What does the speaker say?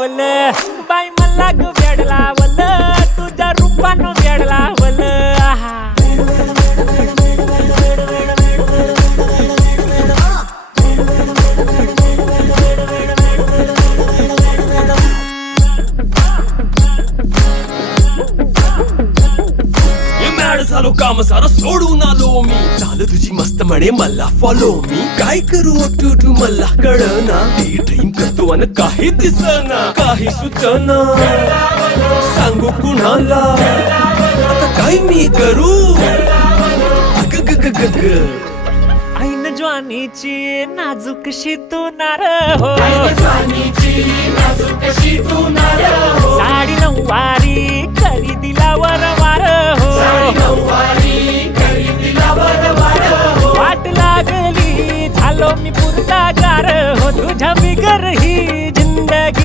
double बाई मला ग वेड लावल तुझ्या रूपानं वेड लावल आहा झालो काम सारा सोडून आलो मी झालं तुझी मस्त म्हणे मला फॉलो मी काय करू टू मला कळना ती ड्रीम करतो अन काही दिसना काही सुचना सांगू कुणाला आता काय मी करू ऐन ज्वानीची नाजूकशी तू नार हो साडी नऊवारी करी दिला वरवार हो वाट लागली झालो मी पुरता गार हो तुझ्या बिगर ही